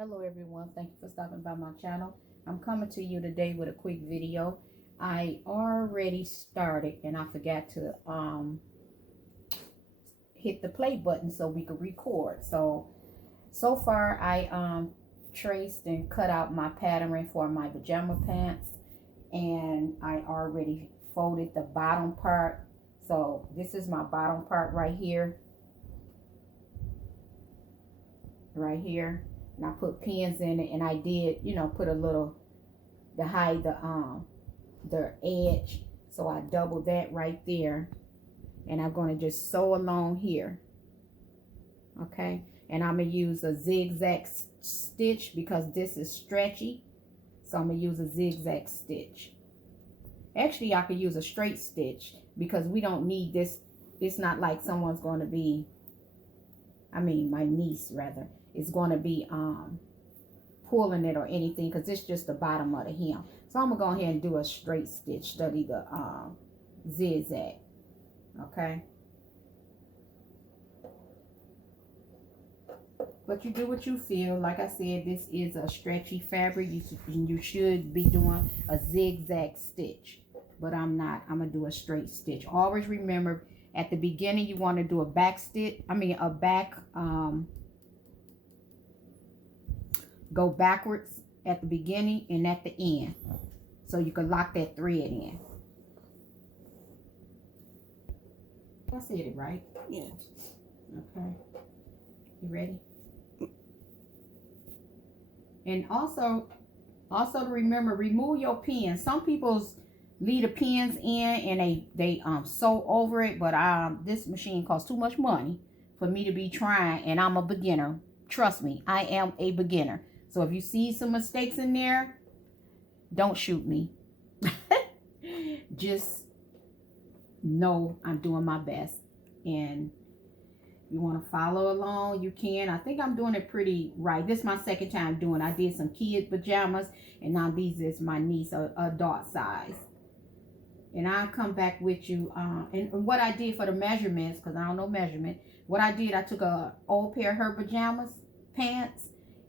Hello everyone, thank you for stopping by my channel. I'm coming to you today with a quick video. I already started and I forgot to hit the play button so we could record. So far I traced and cut out my pattern for my pajama pants, and I already folded the bottom part. So this is my bottom part right here, and I put pins in it, and I did, put a little to hide the edge. So I doubled that right there, and I'm going to just sew along here. Okay, and I'm gonna use a zigzag stitch because this is stretchy, so I'm gonna use a zigzag stitch. Actually, I could use a straight stitch because we don't need this. It's not like someone's going to be, my niece rather, is going to be pulling it or anything, because it's just the bottom of the hem. So I'm gonna go ahead and do a straight stitch, study the zigzag. Okay, but you do what you feel. Like I said, this is a stretchy fabric. You should be doing a zigzag stitch, but I'm not. I'm gonna do a straight stitch. Always remember, at the beginning you want to do a back stitch, go backwards at the beginning and at the end, so you can lock that thread in. I said it right? Yes. Okay. You ready? And also to remember, remove your pins. Some people's leave the pins in and they sew over it, but this machine costs too much money for me to be trying, and I'm a beginner. Trust me, I am a beginner. So if you see some mistakes in there, don't shoot me. Just know I'm doing my best, and you want to follow along, you can. I think I'm doing it pretty right. This is my second time doing. I did some kid pajamas, and now these is my niece, adult size. And I'll come back with you. And what I did for the measurements, because I don't know measurement. What I did, I took a old pair of her pajamas pants,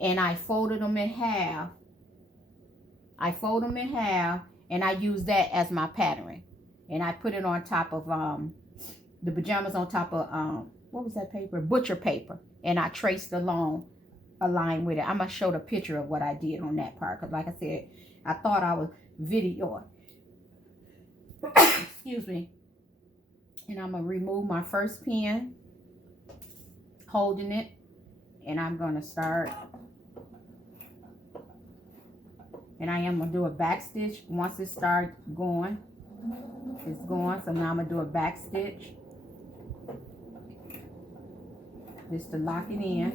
and I folded them in half. And I used that as my pattern. And I put it on top of the pajamas on top of what was that paper? Butcher paper. And I traced along a line with it. I'm gonna show the picture of what I did on that part, because like I said, I thought I was videoing. Excuse me. And I'm gonna remove my first pin, holding it, and I'm gonna start. And I am gonna do a back stitch once it starts going. It's going, so now I'm gonna do a back stitch. Just to lock it in.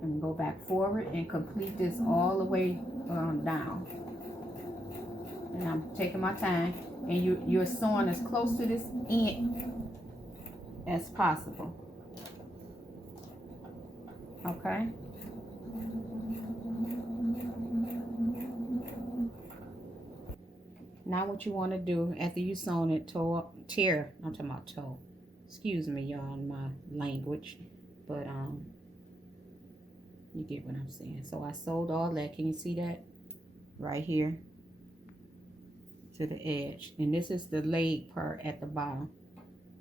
And go back forward and complete this all the way down. And I'm taking my time, and you're sewing as close to this end as possible. Okay. Now what you want to do after you sewn it, tear. I'm talking about toe. Excuse me, y'all, my language, but you get what I'm saying. So I sewed all that. Can you see that? Right here to the edge. And this is the leg part at the bottom.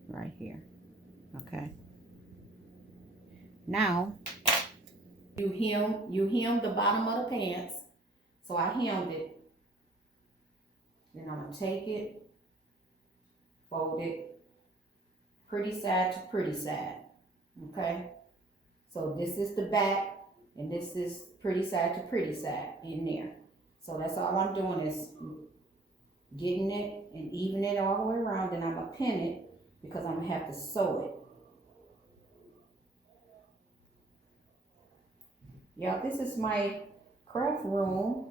Right here. Okay. Now, you hem the bottom of the pants. So I hemmed it. Then I'm going to take it, fold it, pretty side to pretty side. Okay. So this is the back, and this is pretty side to pretty side in there. So that's all I'm doing is getting it and evening it all the way around. Then I'm going to pin it because I'm going to have to sew it. Y'all, this is my craft room.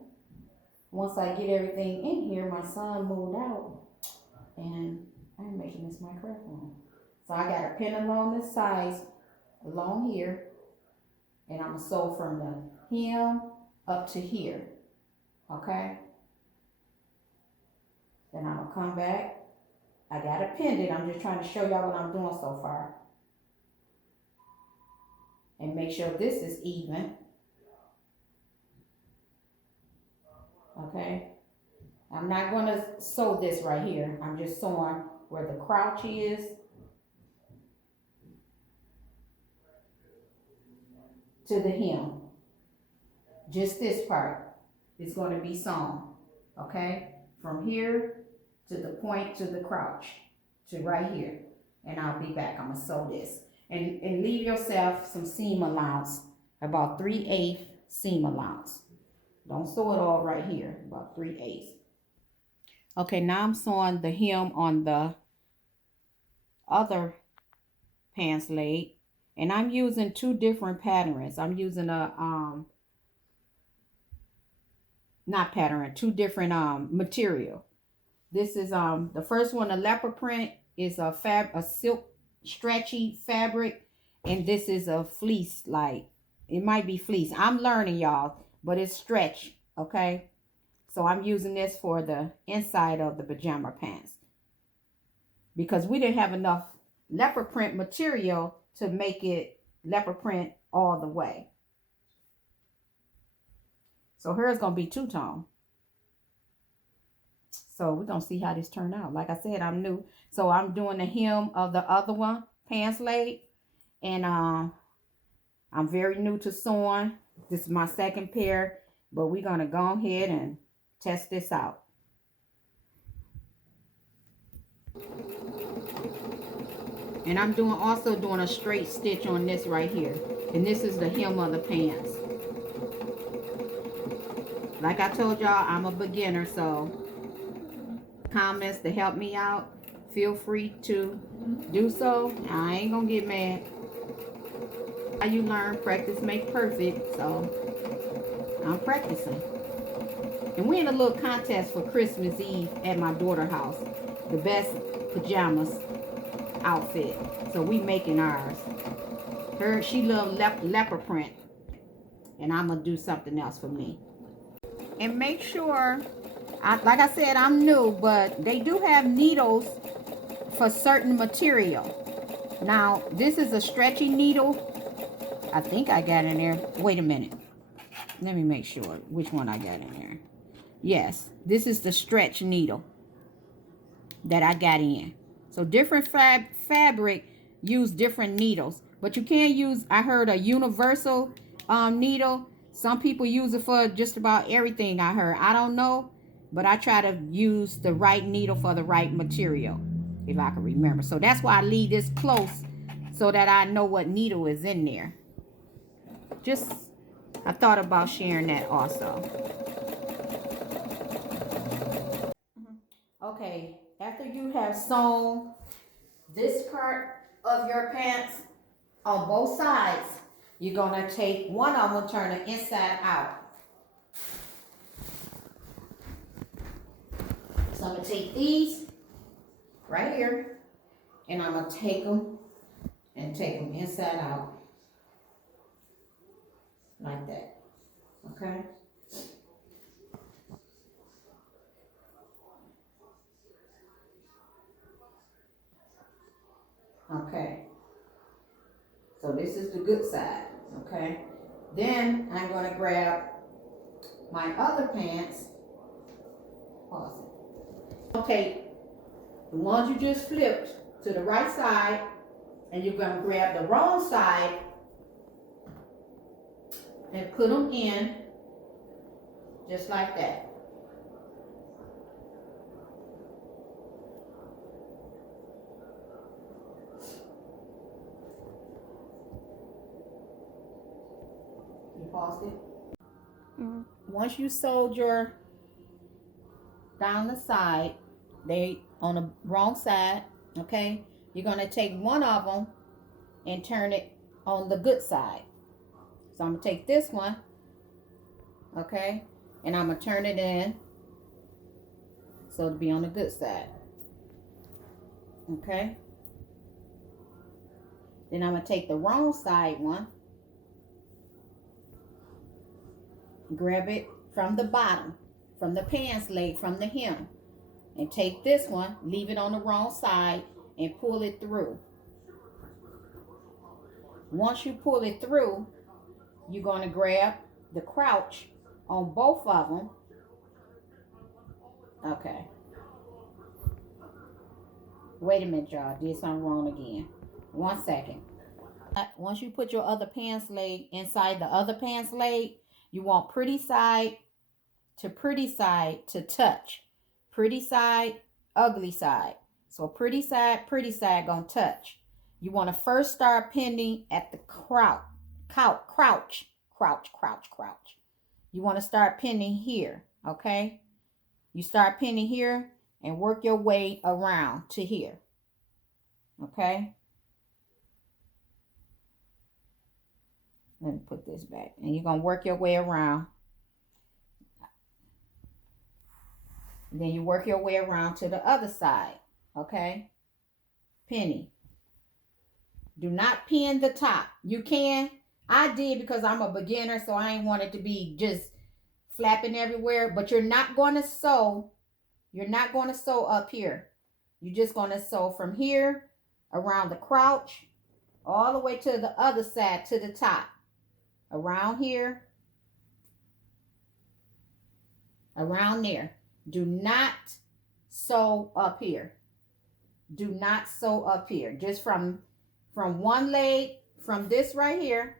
Once I get everything in here, my son moved out, and I'm making this my craft room. So I got a pin along this size, along here, and I'm going to sew from the hem up to here. Okay? Then I'm going to come back. I got it pinned it. I'm just trying to show y'all what I'm doing so far. and make sure this is even. Okay, I'm not going to sew this right here. I'm just sewing where the crouch is to the hem. Just this part is going to be sewn. Okay, from here to the point to the crouch to right here. And I'll be back. I'm going to sew this. And leave yourself some seam allowance, about 3/8 seam allowance. Don't sew it all right here, about 3/8. Okay, now I'm sewing the hem on the other pants leg. And I'm using two different patterns. I'm using a, not pattern, two different material. This is, the first one, a leopard print, is a silk stretchy fabric. And this is a fleece, like, it might be fleece. I'm learning, y'all, but it's stretch, okay? So I'm using this for the inside of the pajama pants, because we didn't have enough leopard print material to make it leopard print all the way. So here's going to be two-tone. So we're going to see how this turned out. Like I said, I'm new. So I'm doing the hem of the other one, pants leg. And I'm very new to sewing. This is my second pair. But we're going to go ahead and test this out. And I'm also doing a straight stitch on this right here. And this is the hem of the pants. Like I told y'all, I'm a beginner, so comments to help me out, feel free to do so. I ain't gonna get mad. How you learn, practice make perfect. So I'm practicing. And we're in a little contest for Christmas Eve at my daughter's house. The best pajamas outfit. So we making ours. She loves leopard print. And I'm gonna do something else for me. And make sure, like I said, I'm new, but they do have needles for certain material. Now, this is a stretchy needle. I think I got in there. Wait a minute. Let me make sure which one I got in there. Yes, this is the stretch needle that I got in. So different fabric use different needles. But you can't use, I heard, a universal needle. Some people use it for just about everything, I heard. I don't know, but I try to use the right needle for the right material, if I can remember. So that's why I leave this close, so that I know what needle is in there. Just, I thought about sharing that also. Okay, after you have sewn this part of your pants on both sides, you're going to take one of them, turn it inside out. So I'm going to take these right here, and I'm going to take them inside out. Like that. Okay? Okay. So this is the good side. Okay? Then I'm going to grab my other pants. Pause it. Okay. The ones you just flipped to the right side, and you're going to grab the wrong side and put them in just like that. You paused it? Mm-hmm. Once you sewed your down the side, they on the wrong side, okay? You're going to take one of them and turn it on the good side. So I'm going to take this one, okay? And I'm going to turn it in so it'll be on the good side. Okay? Then I'm going to take the wrong side one, grab it from the bottom, from the pants leg, from the hem, and take this one, leave it on the wrong side, and pull it through. Once you pull it through, you're going to grab the crouch on both of them. Okay. Wait a minute, y'all. Did something wrong again. 1 second. Once you put your other pants leg inside the other pants leg, you want pretty side to touch. Pretty side, ugly side. So pretty side gonna touch. You want to first start pinning at the crouch. You want to start pinning here, okay? You start pinning here and work your way around to here, okay? Let me put this back. And you're going to work your way around. Then you work your way around to the other side, okay? Pinning. Do not pin the top. You can. I did because I'm a beginner, so I ain't want it to be just flapping everywhere. But you're not going to sew. You're not going to sew up here. You're just going to sew from here around the crouch all the way to the other side to the top. Around here. Around there. Do not sew up here. Do not sew up here. Just from one leg, from this right here,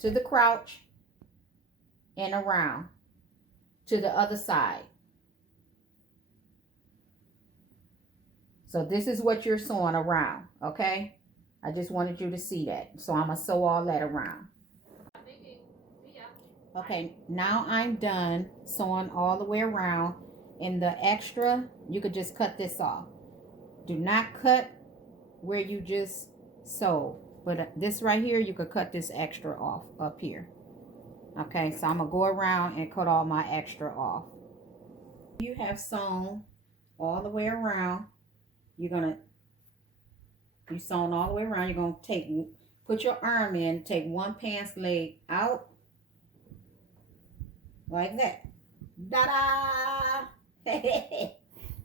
to the crouch and around to the other side. So this is what you're sewing around, okay? I just wanted you to see that. So I'm going to sew all that around. Okay, now I'm done sewing all the way around. And the extra, you could just cut this off. Do not cut where you just sewed. But this right here, you could cut this extra off up here. Okay, so I'm going to go around and cut all my extra off. You have sewn all the way around. You sewn all the way around. You're going to put your arm in, take one pants leg out. Like that. Da-da!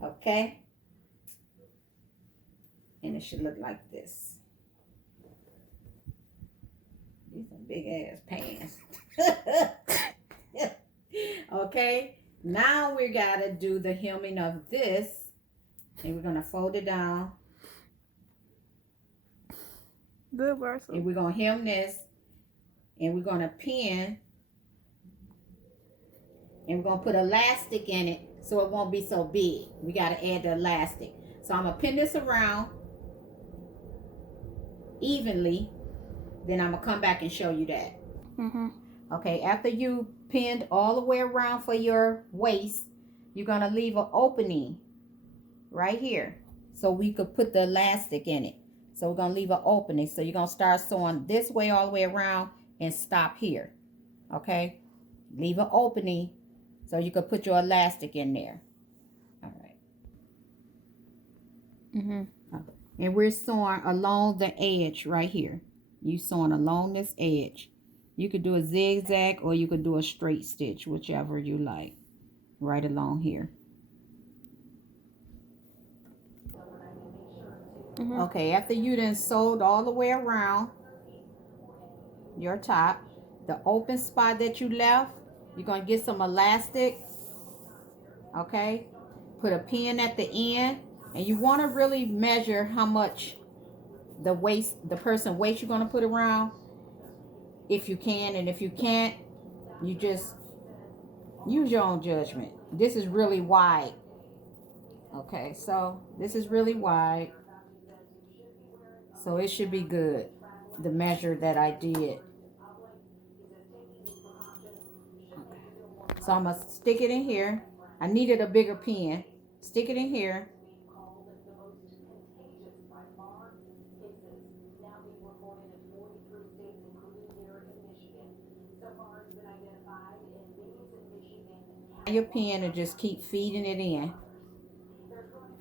Okay. And it should look like this. These are big ass pants. Okay. Now we gotta do the hemming of this. And we're gonna fold it down. Good work. And we're gonna hem this. And we're gonna pin. And we're going to put elastic in it so it won't be so big. We got to add the elastic. So I'm going to pin this around evenly. Then I'm going to come back and show you that. Okay, after you pinned all the way around for your waist, you're going to leave an opening right here. So we could put the elastic in it. So we're going to leave an opening. So you're going to start sewing this way all the way around and stop here. Okay, leave an opening. So you could put your elastic in there. All right. And we're sewing along the edge right here. You sewing along this edge. You could do a zigzag or you could do a straight stitch, whichever you like. Right along here. Okay, after you done sewed all the way around your top, the open spot that you left, you're going to get some elastic, okay? Put a pin at the end, and you want to really measure how much the person waist you're going to put around, if you can, and if you can't, you just use your own judgment. This is really wide, okay? So this is really wide, so it should be good, the measure that I did. So I'm going to stick it in here. I needed a bigger pin. Stick it in here. Your pin and just keep feeding it in.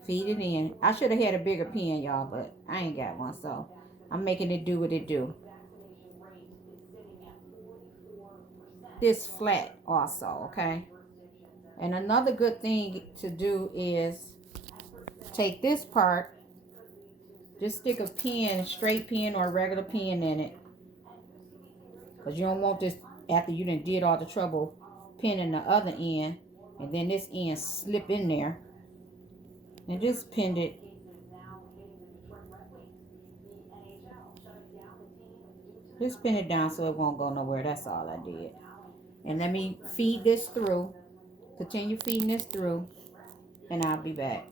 Feed it in. I should have had a bigger pin, y'all, but I ain't got one, so I'm making it do what it do. This flat also, okay? And another good thing to do is take this part, Just stick a pin, straight pin or a regular pin in it. Because you don't want this after you done did all the trouble pinning the other end. And then this end slip in there. And just pinned it. Just pin it down so it won't go nowhere. That's all I did. And let me feed this through. Continue feeding this through. And I'll be back.